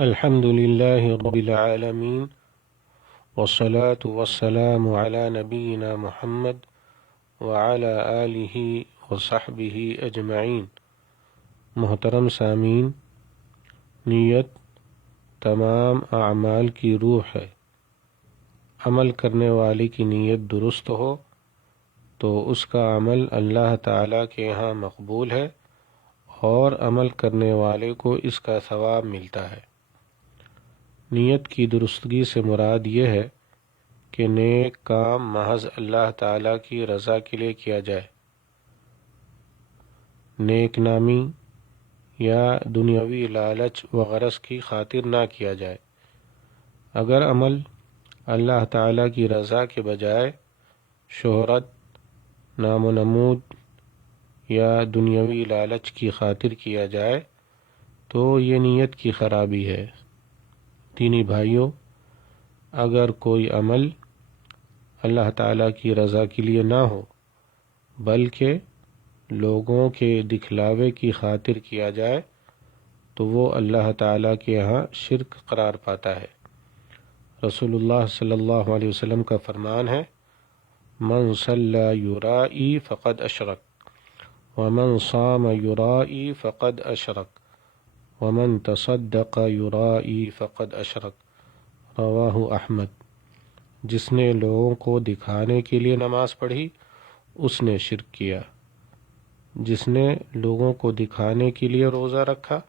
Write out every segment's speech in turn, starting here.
الحمد لله رب العالمين والصلاة والسلام على نبينا محمد وعلى آله وصحبه اجمعین۔ محترم سامعین، نیت تمام اعمال کی روح ہے۔ عمل کرنے والے کی نیت درست ہو تو اس کا عمل اللہ تعالیٰ کے یہاں مقبول ہے اور عمل کرنے والے کو اس کا ثواب ملتا ہے۔ نیت کی درستگی سے مراد یہ ہے کہ نیک کام محض اللہ تعالیٰ کی رضا کے لیے کیا جائے، نیک نامی یا دنیاوی لالچ و غرض کی خاطر نہ کیا جائے۔ اگر عمل اللہ تعالیٰ کی رضا کے بجائے شہرت، نام و نمود یا دنیاوی لالچ کی خاطر کیا جائے تو یہ نیت کی خرابی ہے۔ دینی بھائیوں، اگر کوئی عمل اللہ تعالیٰ کی رضا کے لیے نہ ہو بلکہ لوگوں کے دکھلاوے کی خاطر کیا جائے تو وہ اللہ تعالیٰ کے ہاں شرک قرار پاتا ہے۔ رسول اللہ صلی اللہ علیہ وسلم کا فرمان ہے، من صلی یرائی فقد اشرک ومن صام یرائی فقد اشرک ومن تصدق یرائی فقد اشرک، رواہ احمد۔ جس نے لوگوں کو دکھانے کے لیے نماز پڑھی اس نے شرک کیا، جس نے لوگوں کو دکھانے کے لیے روزہ رکھا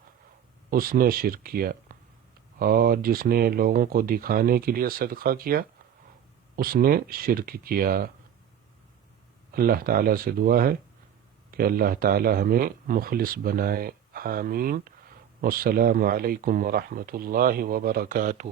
اس نے شرک کیا، اور جس نے لوگوں کو دکھانے کے لیے صدقہ کیا اس نے شرک کیا۔ اللہ تعالیٰ سے دعا ہے کہ اللہ تعالیٰ ہمیں مخلص بنائے، آمین۔ والسلام علیکم ورحمۃ اللہ وبرکاتہ۔